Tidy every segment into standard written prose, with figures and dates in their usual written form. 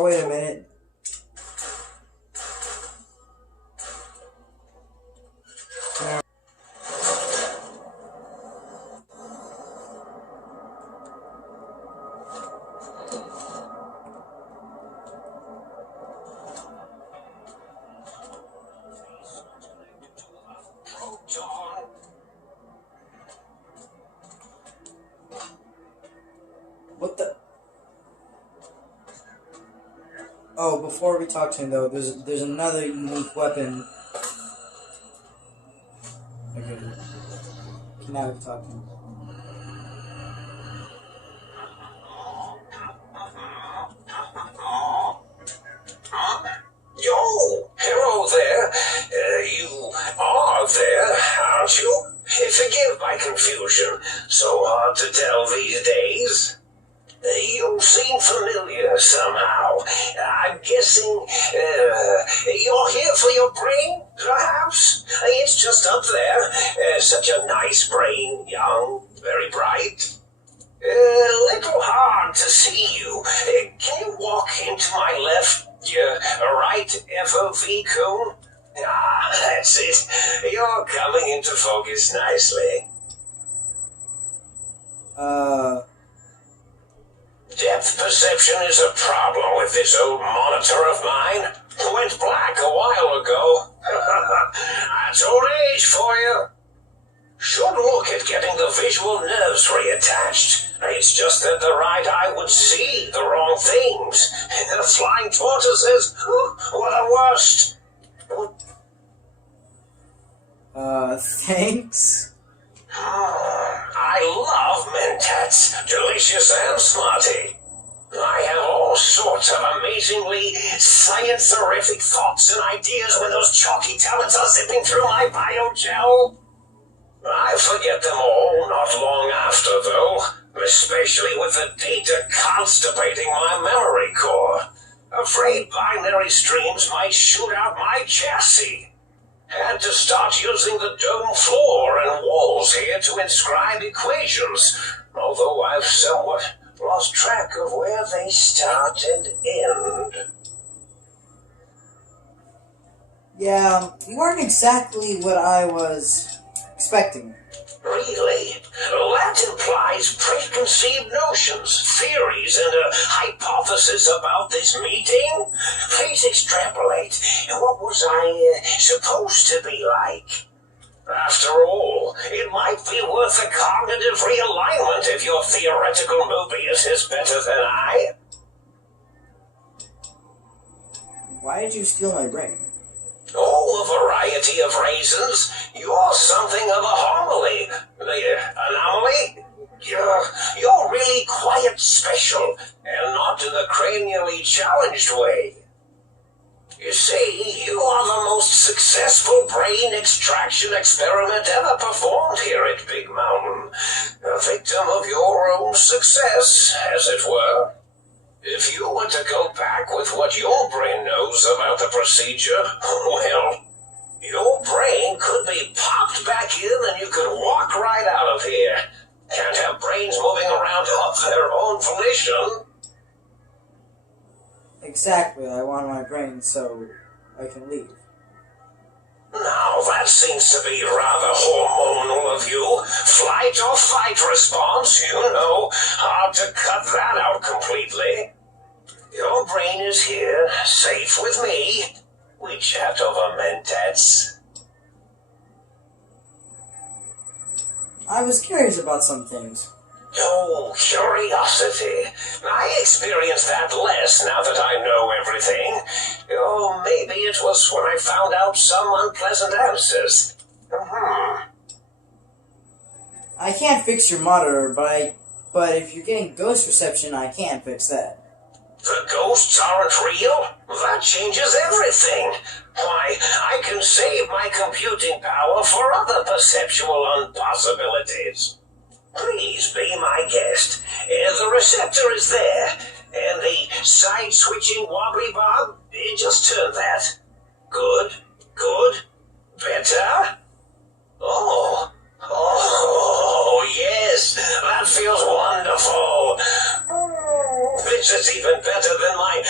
Oh, wait a minute. What the? Oh, before we talk to him though, there's another unique weapon. Okay. Now we can talk to him. Yo, hello there. You are there, aren't you? Forgive my confusion. So hard to tell these days. You seem familiar somehow. I'm guessing you're here for your brain, perhaps? It's just up there. Such a nice brain, young, very bright. Little hard to see you. Can you walk into my left, right FOV cone? Ah, that's it. You're coming into focus nicely. Depth perception is a problem with this old monitor of mine. Went black a while ago. That's old age for you. Should look at getting the visual nerves reattached. It's just that the right eye would see the wrong things. The flying tortoises, what a worst. Thanks. I love mentats, delicious and smarty. I have all sorts of amazingly science-orific thoughts and ideas when those chalky talents are zipping through my biogel. I forget them all not long after, though, especially with the data constipating my memory core. Afraid binary streams might shoot out my chassis. Had to start using the dome floor and walls here to inscribe equations, although I've somewhat lost track of where they start and end. Yeah, you weren't exactly what I was expecting. Really? That implies preconceived notions, theories, and a hypothesis about this meeting? Please extrapolate. What was I supposed to be like? After all, it might be worth a cognitive realignment if your theoretical Mobius is better than I. Why did you steal my brain? Oh, a variety of reasons. You're something of a homily. Anomaly? You're really quite special, and not in the cranially challenged way. You see, you are the most successful brain extraction experiment ever performed here at Big Mountain. A victim of your own success, as it were. If you were to go back with what your brain knows about the procedure, well, your brain could be popped back in and you could walk right out of here. Can't have brains moving around of their own volition. Exactly, I want my brain so I can leave. Now that seems to be rather hormonal of you. Flight or fight response, you know. Hard to cut that out completely. Your brain is here, safe with me. We chat over mentats. I was curious about some things. Oh, curiosity. I experience that less now that I know everything. Oh, maybe it was when I found out some unpleasant answers. I can't fix your monitor, but if you're getting ghost reception, I can fix that. The ghosts aren't real? That changes everything. Why, I can save my computing power for other perceptual impossibilities. Please be my guest. The receptor is there, and the side-switching wobbly bob, just turn that. Good, better. Oh, yes, that feels wonderful. This is even better than my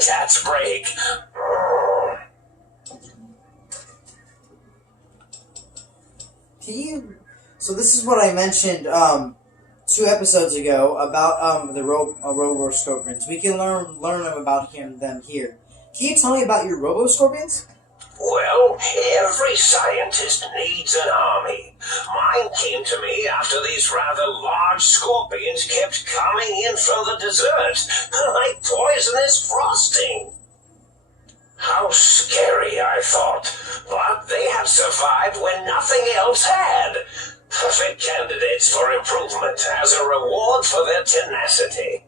mentats break. So this is what I mentioned 2 episodes ago about the Robo-Scorpions. We can learn about them here. Can you tell me about your Robo-Scorpions? Well, every scientist needs an army. Mine came to me after these rather large scorpions kept coming in from the desert, like poisonous frosting. How scary, I thought, but they had survived when nothing else had. Perfect candidates for improvement as a reward for their tenacity.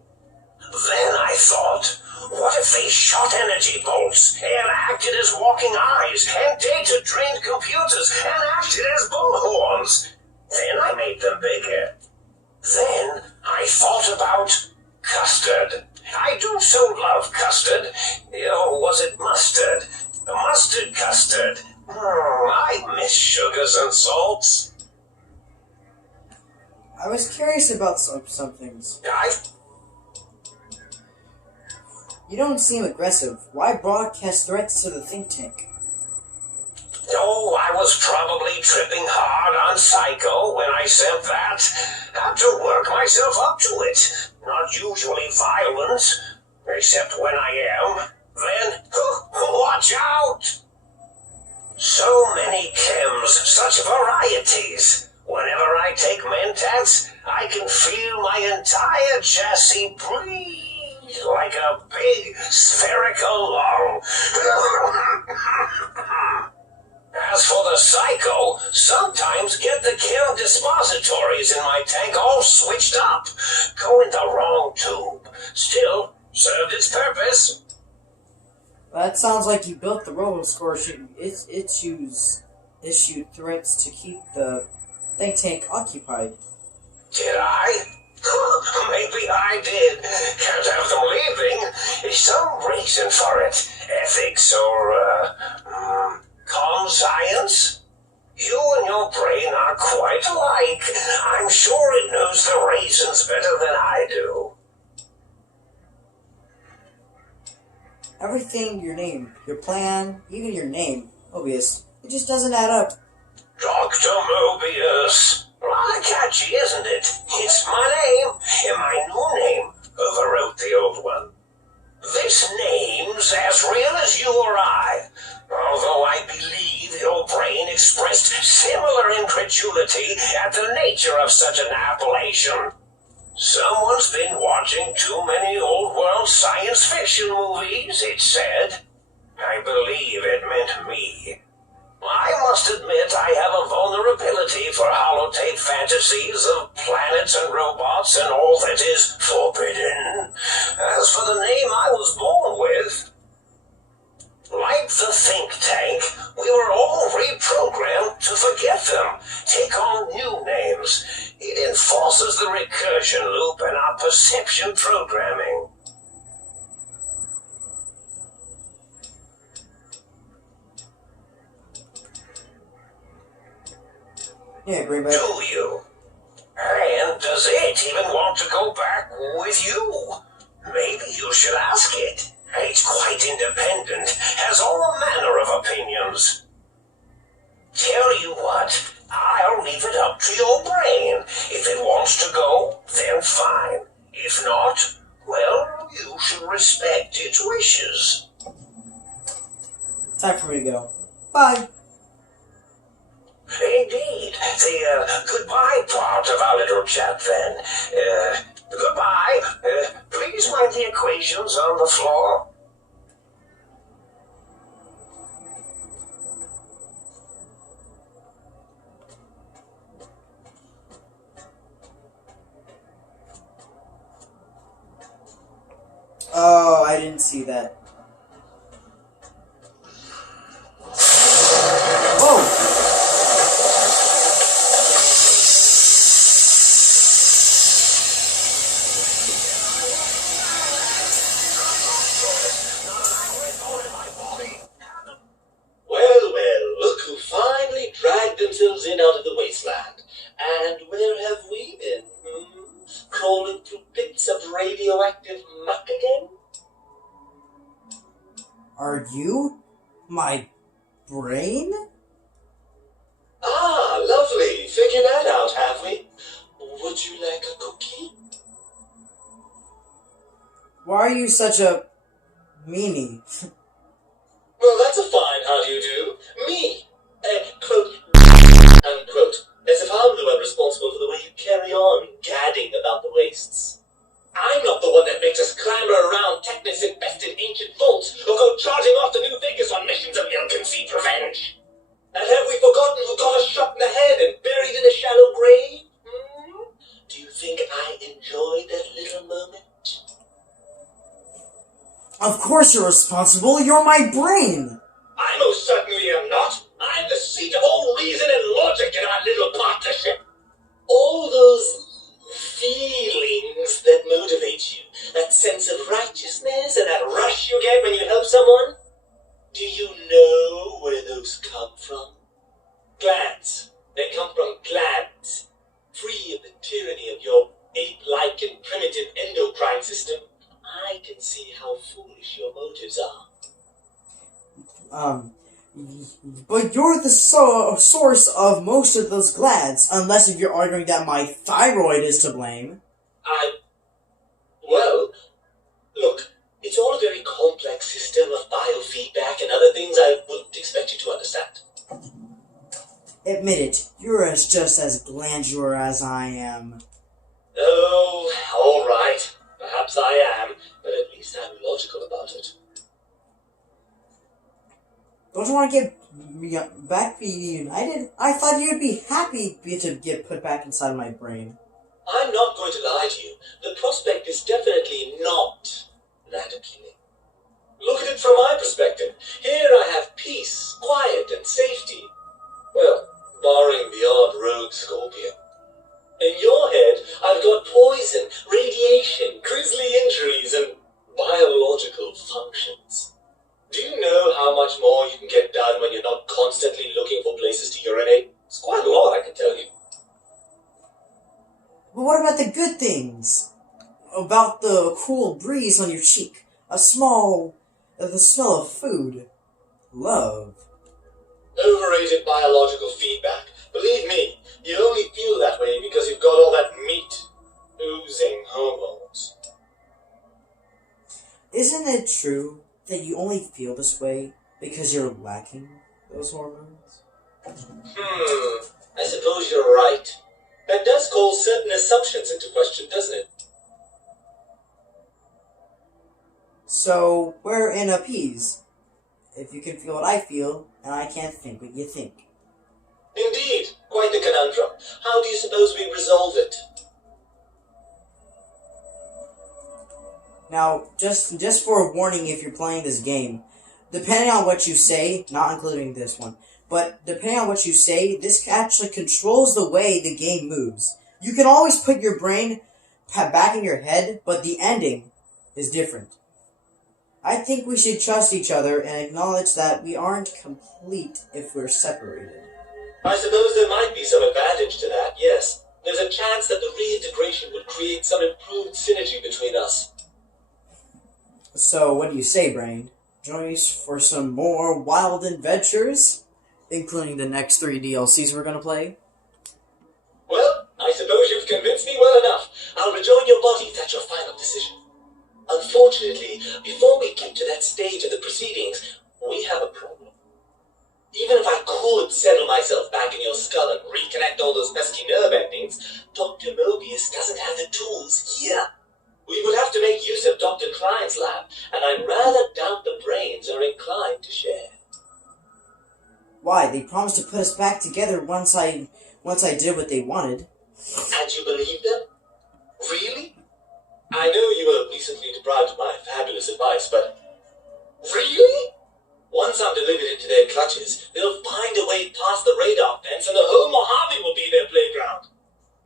Then I thought, what if they shot energy bolts and acted as walking eyes and data-trained computers and acted as bullhorns? Then I made them bigger. Then I thought about custard. I do so love custard. Or was it mustard? Mustard custard. I miss sugars and salts. I was curious about some things. You don't seem aggressive. Why broadcast threats to the think tank? Oh, I was probably tripping hard on Psycho when I said that. Had to work myself up to it. Not usually violent, except when I am. Then, watch out! So many chems, such varieties. Whenever I take mentats, I can feel my entire chassis breathe like a big spherical lung. As for the Psycho, sometimes get the chem dispositories in my tank all switched up. Go in the wrong tube. Still, served its purpose. That sounds like you built the Robo-Scorpion. It issued threats to keep the think tank occupied. Did I? Maybe I did. Can't have them leaving. There's some reason for it. Ethics or, calm science? You and your brain are quite alike. I'm sure it knows the reasons better than I do. Everything, your name, your plan, even your name, Mobius, it just doesn't add up. Dr. Mobius. Rather catchy, isn't it? It's my name, and my new name overwrote the old one. This name's as real as you or I, although I believe your brain expressed similar incredulity at the nature of such an appellation. Someone's been watching too many old-world science fiction movies, it said. I believe it meant me. I must admit I have a vulnerability for holotape fantasies of planets and robots and all that is forbidden. As for the name I was born with, like the think tank, we were all reprogrammed to forget them, take on new names. It enforces the recursion loop in our perception programming. Yeah, Greenback. Do you? And does it even want to go back with you? Maybe you should ask it. It's quite independent, has all manner of opinions. Tell you what, I'll leave it up to your brain. If it wants to go, then fine. If not, well, you should respect its wishes. Time for me to go. Bye. Indeed. The goodbye part of our little chat then. Goodbye. Please mind the equations on the floor. Oh, I didn't see that. Whoa! Well, look who finally dragged themselves in out of the wasteland. And where have we been? Crawling through bits of radioactive muck again? Are you my brain? Ah, lovely. Figured that out, have we? Would you like a cookie? Why are you such a meanie? Well, that's a fine how do you do. Me, quote, unquote, as if I'm the one responsible for the way you carry on gadding about the wastes. I'm not the one that makes us clamber around Technis-infested ancient vaults or go charging off to New Vegas on missions of ill-conceived revenge. And have we forgotten who got us shot in the head and buried in a shallow grave? Do you think I enjoyed that little moment? Of course you're responsible. You're my brain. I most certainly am not. I'm the seat of all reason and logic in our little partnership. All those feelings that motivate you, that sense of righteousness and that rush you get when you help someone, do you know where those come from? Glands. They come from glands. Free of the tyranny of your ape-like and primitive endocrine system, I can see how foolish your motives are. But you're the source of most of those glands, unless if you're arguing that my thyroid is to blame. Well, look, it's all a very complex system of biofeedback and other things I wouldn't expect you to understand. Admit it, you're just as glandular as I am. Oh, all right. Perhaps I am, but at least I'm logical about it. Don't you want to get back reunited? I thought you'd be happy to get put back inside my brain. I'm not going to lie to you. The prospect is definitely not that appealing. Look at it from my perspective. Here I have peace, quiet, and safety. Well, barring the odd rogue scorpion. In your head, I've got poison, radiation, grisly injuries, and biological functions. Do you know how much more you can get done when you're not constantly looking for places to urinate? It's quite a lot, I can tell you. But what about the good things? About the cool breeze on your cheek, the smell of food, love. Overrated biological feedback. Believe me, you only feel that way because you've got all that meat oozing hormones. Isn't it true that you only feel this way because you're lacking those hormones? I suppose you're right. That does call certain assumptions into question, doesn't it? So, we're in a piece. If you can feel what I feel, and I can't think what you think. Indeed, quite the conundrum. How do you suppose we resolve it? Now, just for a warning if you're playing this game, depending on what you say, not including this one, but depending on what you say, this actually controls the way the game moves. You can always put your brain back in your head, but the ending is different. I think we should trust each other and acknowledge that we aren't complete if we're separated. I suppose there might be some advantage to that, yes. There's a chance that the reintegration would create some improved synergy between us. So, what do you say, Brain? Join us for some more wild adventures, including the next 3 DLCs we're gonna play? Well, I suppose you've convinced me well enough. I'll rejoin your body if that's your final decision. Unfortunately, before we get to that stage of the proceedings, we have a problem. Even if I could settle myself back in your skull and reconnect all those pesky nerve endings, Dr. Mobius doesn't have the tools here. We would have to make use of Dr. Klein's lab, and I rather doubt the brains are inclined to share. Why? They promised to put us back together once I did what they wanted. And you believe them? Really? I know you were recently deprived of my fabulous advice, but really? Once I'm delivered into their clutches, they'll find a way past the radar fence and the whole Mojave will be their playground.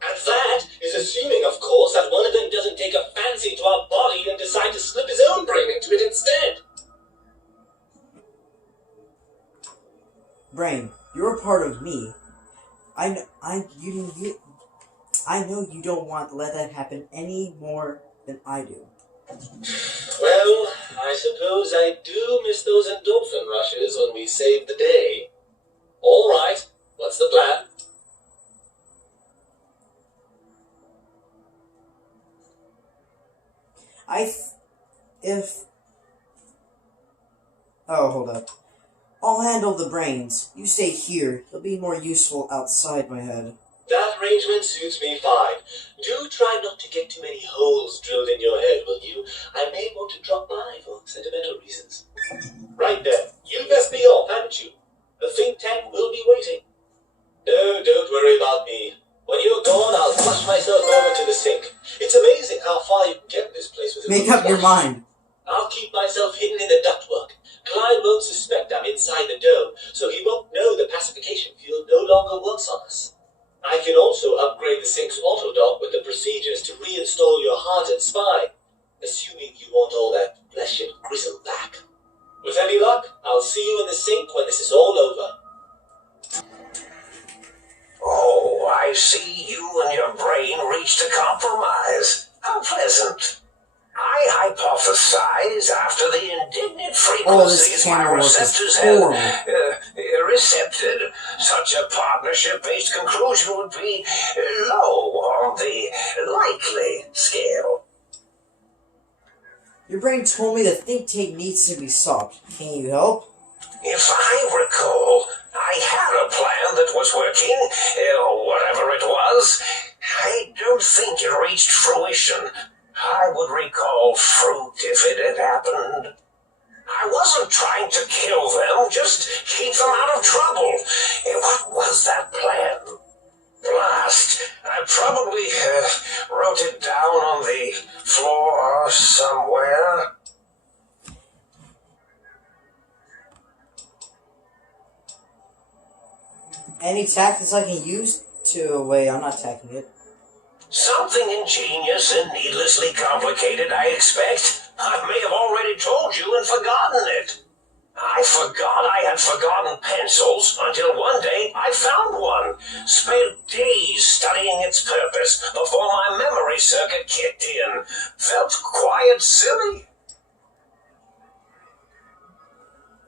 And that is assuming, of course, that one of them doesn't take a fancy to our body and decide to slip his own brain into it instead. Brain, you're a part of me. I know you don't want to let that happen any more than I do. Well, I suppose I do miss those endorphin rushes when we save the day. All right, what's the plan? Oh, hold up. I'll handle the brains. You stay here. They'll be more useful outside my head. That arrangement suits me fine. Do try not to get too many holes drilled in your head, will you? I may want to drop by for sentimental reasons. Right then. You messed me off, haven't you? The think tank will be waiting. No, don't worry about me. When you're gone, I'll flush myself over to the sink. It's amazing how far you can get in this place with a Make up your mind. I'll keep myself hidden in the ductwork. Clyde won't suspect I'm inside the dome, so he won't know the pacification field no longer works on us. I can also upgrade the sink's autodock with the procedures to reinstall your heart and spine, assuming you want all that flesh and gristle back. With any luck, I'll see you in the sink when this is all over. Oh, I see you and your brain reached a compromise. How pleasant. I hypothesize after the indignant frequencies my receptors have recepted, such a partnership-based conclusion would be low on the likely scale. Your brain told me the think tank needs to be solved. Can you help? If I recall, I had a plan that was working, whatever it was. I don't think it reached fruition. I would recall fruit if it had happened. I wasn't trying to kill them, just keep them out of trouble. What was that plan? Blast. I probably wrote it down on the floor somewhere. Any tactics I can use to... Wait, I'm not attacking it. Something ingenious and needlessly complicated, I expect. I may have already told you and forgotten it. I forgot I had forgotten pencils until one day I found one. Spent days studying its purpose before my memory circuit kicked in. Felt quite silly.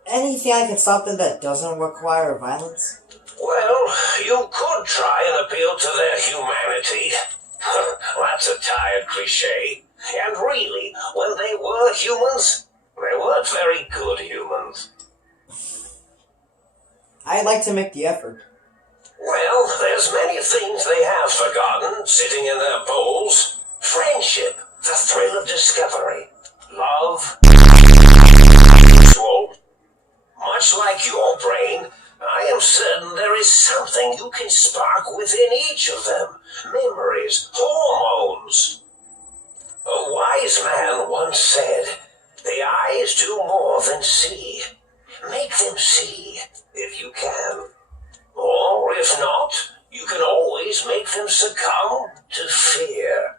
Anything I can stop them that doesn't require violence? Well, you could try and appeal to their humanity. That's a tired cliche. And really, when they were humans, they weren't very good humans. I'd like to make the effort. Well, there's many things they have forgotten, sitting in their bowls. Friendship, the thrill of discovery, love, ritual. Much like your brain, I am certain there is something you can spark within each of them. Memories, hormones. A wise man once said, the eyes do more than see. Make them see, if you can. Or, if not, you can always make them succumb to fear.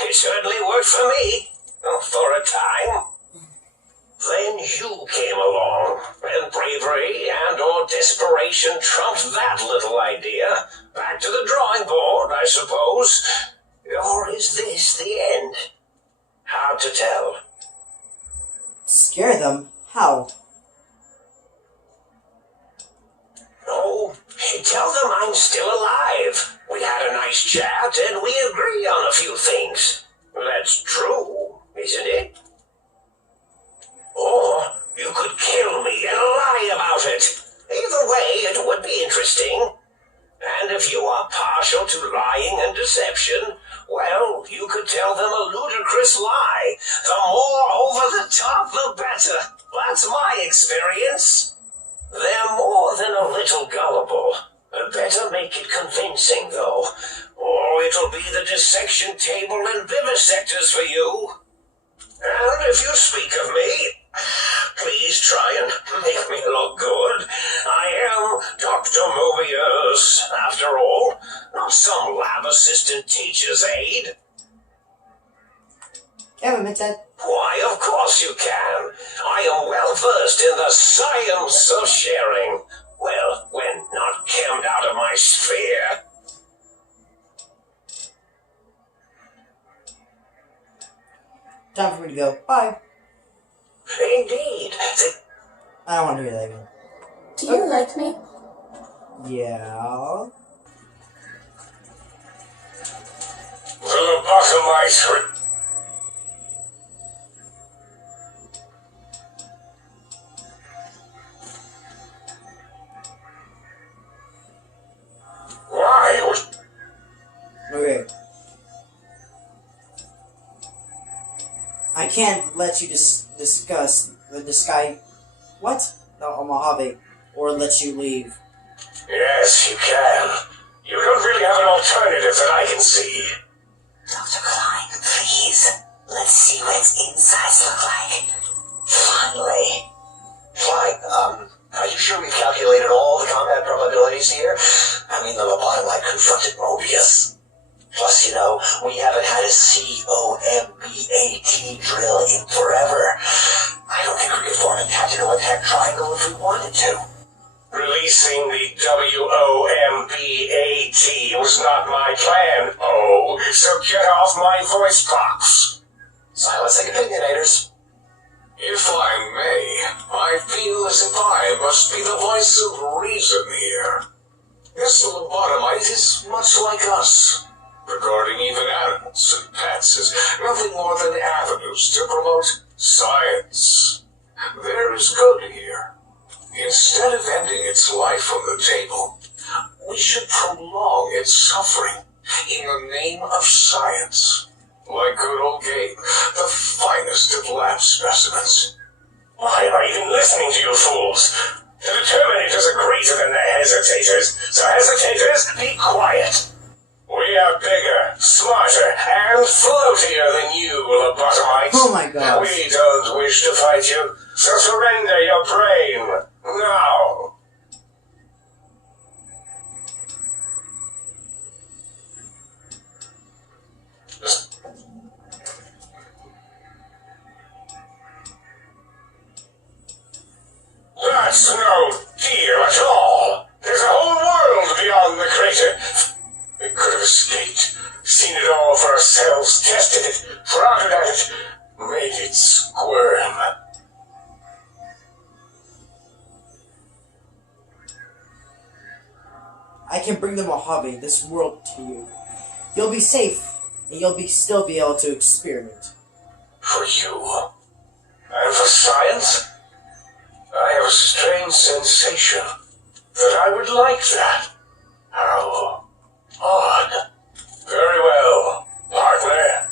It certainly worked for me, for a time. Then you came along, and bravery and or desperation trumped that little idea. Back to the drawing board, I suppose. Or is this the end? Hard to tell. Scare them? How? Oh, tell them I'm still alive. We had a nice chat, and we agree on a few things. That's true, isn't it? Or you could kill me and lie about it. Either way, it would be interesting. And if you are partial to lying and deception, well, you could tell them a ludicrous lie. The more over the top, the better. That's my experience. They're more than a little gullible. Better make it convincing, though, or it'll be the dissection table and vivisectors for you. And if you speak of me, please try and make me look good. I am Dr. Mobius, after all, not some lab assistant teacher's aide. Can I admit that? Why, of course you can. I am well versed in the science of sharing. Well, when not cammed out of my sphere. Time for me to go. Bye. Indeed. I don't want to hear that again. Do you like me? Yeah. The lobotomite. Why? Okay. I can't let you discuss the sky. What? No, Mojave. Or let you leave. Yes, you can. You don't really have an alternative that I can see. Dr. Klein, please. Let's see what its insides look like. Finally. Fine, are you sure we've calculated all the combat probabilities here? I mean, the lobotomite confronted Mobius. Plus, you know, we haven't had a COMBAT drill in forever. I don't think we could form a tactical attack triangle if we wanted to. Releasing the WOMBAT was not my plan, so get off my voice box. Silencing opinionators. If I may, I feel as if I must be the voice of reason here. This lobotomite is much like us. Regarding even animals and pets as nothing more than avenues to promote science. There is good here. Instead of ending its life on the table, we should prolong its suffering in the name of science. Like good old Gabe, the finest of lab specimens. Why am I even listening to you fools? The determinators are greater than the hesitators, so hesitators, be quiet. We are bigger, smarter, and floatier than you, lobotomites. Oh my god. We don't wish to fight you, so surrender your brain, now. That's no deal at all. There's a whole world beyond the crater. We could have escaped, seen it all for ourselves, tested it, prodded at it, made it squirm. I can bring the Mojave, this world, to you. You'll be safe, and you'll still be able to experiment. For you? And for science? I have a strange sensation that I would like that. How odd. Very well, partner.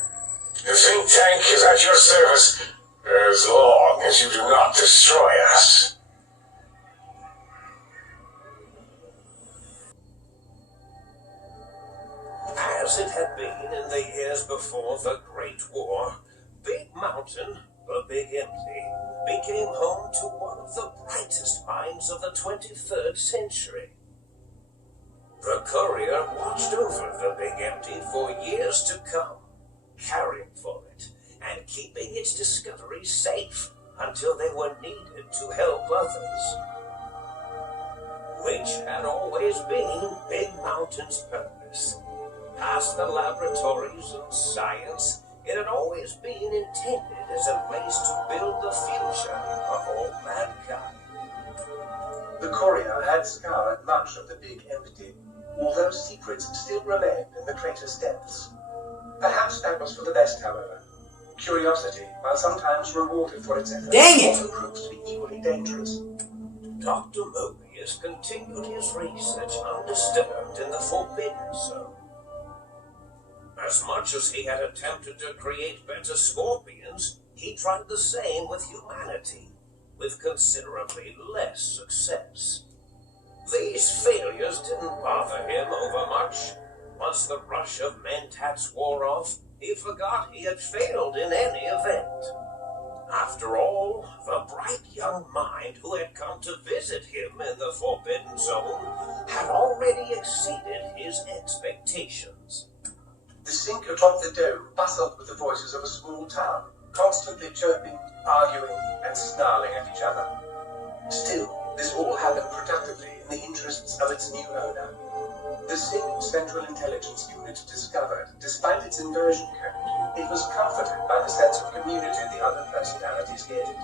The think tank is at your service as long as you do not destroy us. As it had been in the years before the Great War, Big Mountain, the Big Empty, became home to one of the brightest minds of the 23rd century. The courier watched over the Big Empty for years to come, caring for it and keeping its discoveries safe until they were needed to help others. Which had always been Big Mountain's purpose. Past the laboratories and science, it had always been intended as a place to build the future of all mankind. The courier had scoured much of the Big Empty, although secrets still remained in the crater's depths. Perhaps that was for the best, however. Curiosity, while sometimes rewarded for its efforts, Dang it! often proves to be equally dangerous. Dr. Mobius continued his research undisturbed in the Forbidden Zone. As much as he had attempted to create better scorpions, he tried the same with humanity, with considerably less success. These failures didn't bother him overmuch. Once the rush of mentats wore off, he forgot he had failed in any event. After all, the bright young mind who had come to visit him in the Forbidden Zone had already exceeded his expectations. The sink atop the dome bustled with the voices of a small town, constantly chirping, arguing, and snarling at each other. Still, this all happened productively in the interests of its new owner. The Sink Central Intelligence Unit discovered, despite its inversion code, it was comforted by the sense of community the other personalities gave it.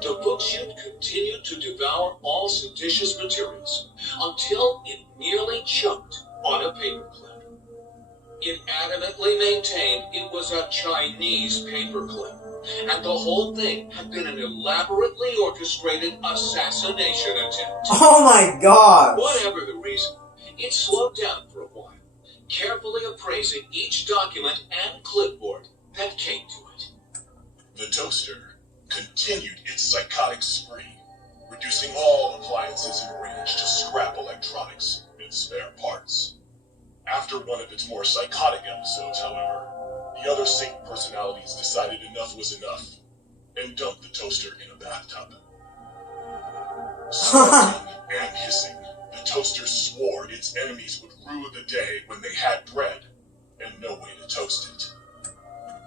The bookchute continued to devour all seditious materials until it nearly choked on a paperclip. It adamantly maintained it was a Chinese paperclip, and the whole thing had been an elaborately orchestrated assassination attempt. Oh my god! Whatever the reason, it slowed down for a while, carefully appraising each document and clipboard that came to it. The toaster continued its psychotic spree, reducing all appliances in range to scrap electronics and spare parts. After one of its more psychotic episodes, however, the other Satan personalities decided enough was enough and dumped the toaster in a bathtub. Snorting and hissing, the toaster swore its enemies would rue the day when they had bread and no way to toast it.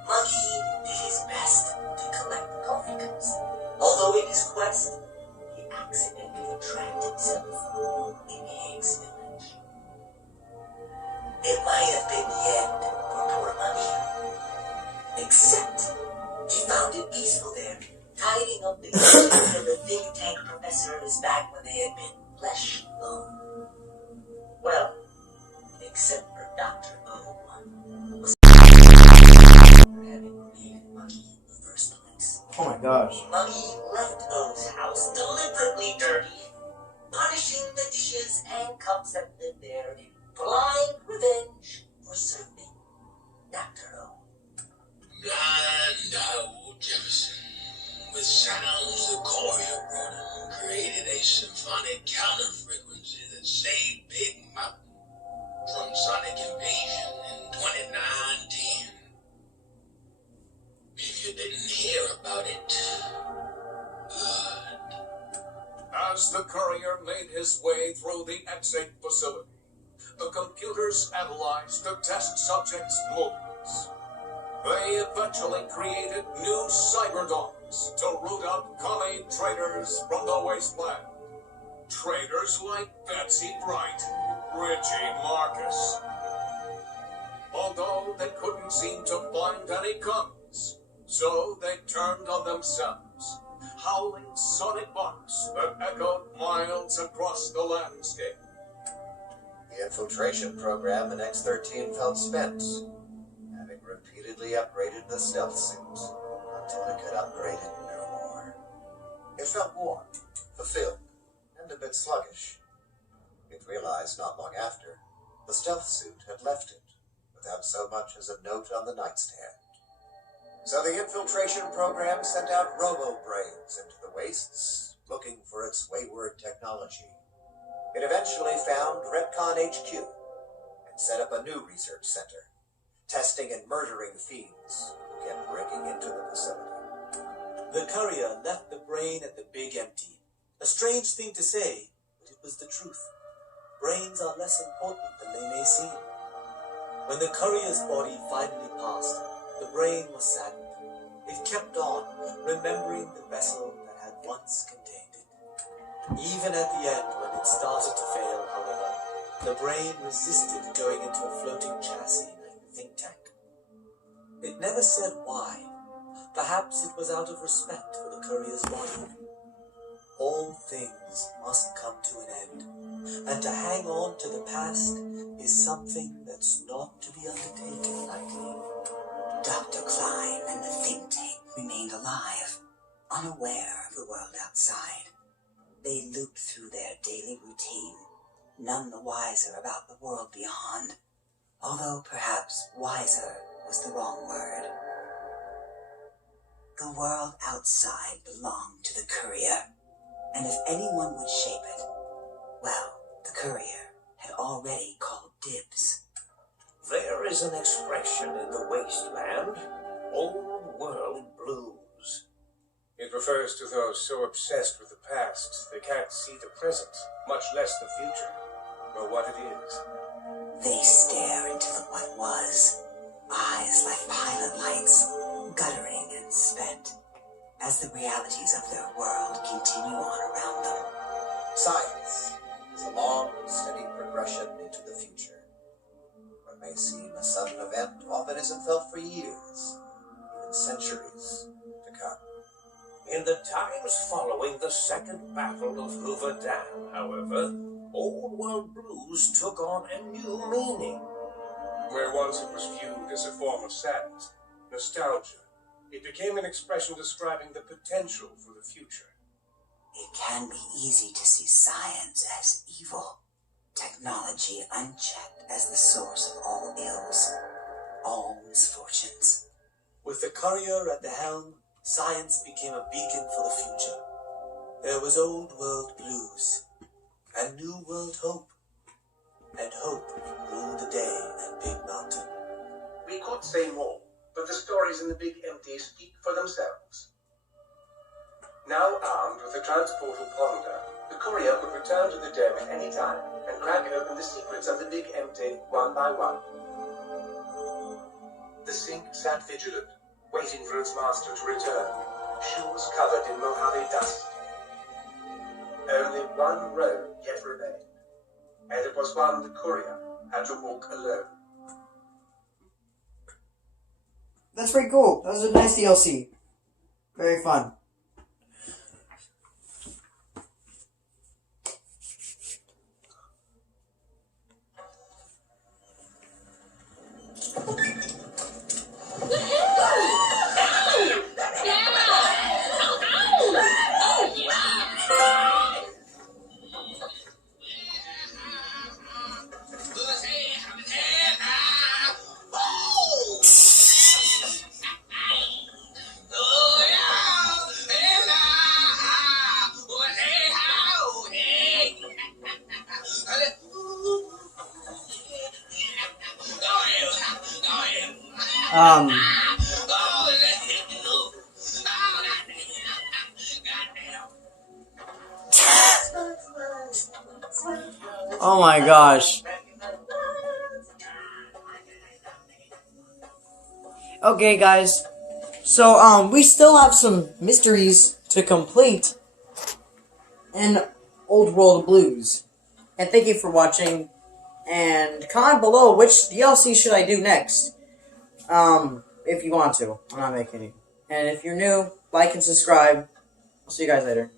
Monkey did his best to collect the coffee cups. Although in his quest, he accidentally trapped himself in Higgs village. It might have been the end for poor Monkey. Except, he found it peaceful there, tidying up the issues of the think tank professors back when they had been flesh and bone. Well, except for Dr. O. was for having made Monkey in the first place. Oh my gosh. Monkey left O's house deliberately dirty, punishing the dishes and cups that lived there in blind revenge for serving Dr. O. Blind old Jefferson, with sounds the courier brought him, created a symphonic counter-frequency that saved Big Mountain from sonic invasion in 2910. If you didn't hear about it, good. As the courier made his way through the X8 facility, the computers analyzed the test subject's movements. They eventually created new cyberdogs to root out commie traders from the wasteland. Traders like Betsy Bright, Richie Marcus. Although they couldn't seem to find any commies, so they turned on themselves, howling sonic barks that echoed miles across the landscape. The infiltration program in X-13 felt spent, having repeatedly upgraded the stealth suit until it could upgrade it no more. It felt warm, fulfilled, and a bit sluggish. It realized not long after, the stealth suit had left it, without so much as a note on the nightstand. So the infiltration program sent out robo-brains into the wastes, looking for its wayward technology. It eventually found Retcon HQ and set up a new research center, testing and murdering fiends who kept breaking into the facility. The courier left the brain at the Big Empty. A strange thing to say, but it was the truth. Brains are less important than they may seem. When the courier's body finally passed, the brain was saddened. It kept on, remembering the vessel that had once contained it. Even at the end, when it started to fail, however, the brain resisted going into a floating chassis like the think tank. It never said why. Perhaps it was out of respect for the courier's body. All things must come to an end, and to hang on to the past is something that's not to be undertaken lightly. Dr. Klein and the think tank remained alive, unaware of the world outside. They looped through their daily routine, none the wiser about the world beyond, although perhaps wiser was the wrong word. The world outside belonged to the courier, and if anyone would shape it, well, the courier had already called dibs. There is an expression in the wasteland, old world blues. It refers to those so obsessed with the past they can't see the present, much less the future, or what it is. They stare into the what was, eyes like pilot lights, guttering and spent, as the realities of their world continue on around them. Science is a long, steady progression into the future. But What may seem a sudden event often isn't felt for years, even centuries to come. In the times following the Second Battle of Hoover Dam, however, Old World blues took on a new meaning. Where once it was viewed as a form of sadness, nostalgia, it became an expression describing the potential for the future. It can be easy to see science as evil, technology unchecked as the source of all ills, all misfortunes. With the courier at the helm, science became a beacon for the future. There was old world blues and new world hope. And hope ruled the day at Big Mountain. We could say more, but the stories in the Big Empty speak for themselves. Now armed with the transportal ponder, the courier could return to the dome at any time and crack open the secrets of the Big Empty one by one. The sink sat vigilant, waiting for its master to return, shoes covered in Mojave dust. Only one road yet remained, and it was one the courier had to walk alone. That's pretty cool. That was a nice DLC. Very fun. Oh my gosh. Okay, guys. So, we still have some mysteries to complete in Old World Blues. And thank you for watching. And comment below which DLC should I do next. If you want to. I'm not making it. And if you're new, like and subscribe. I'll see you guys later.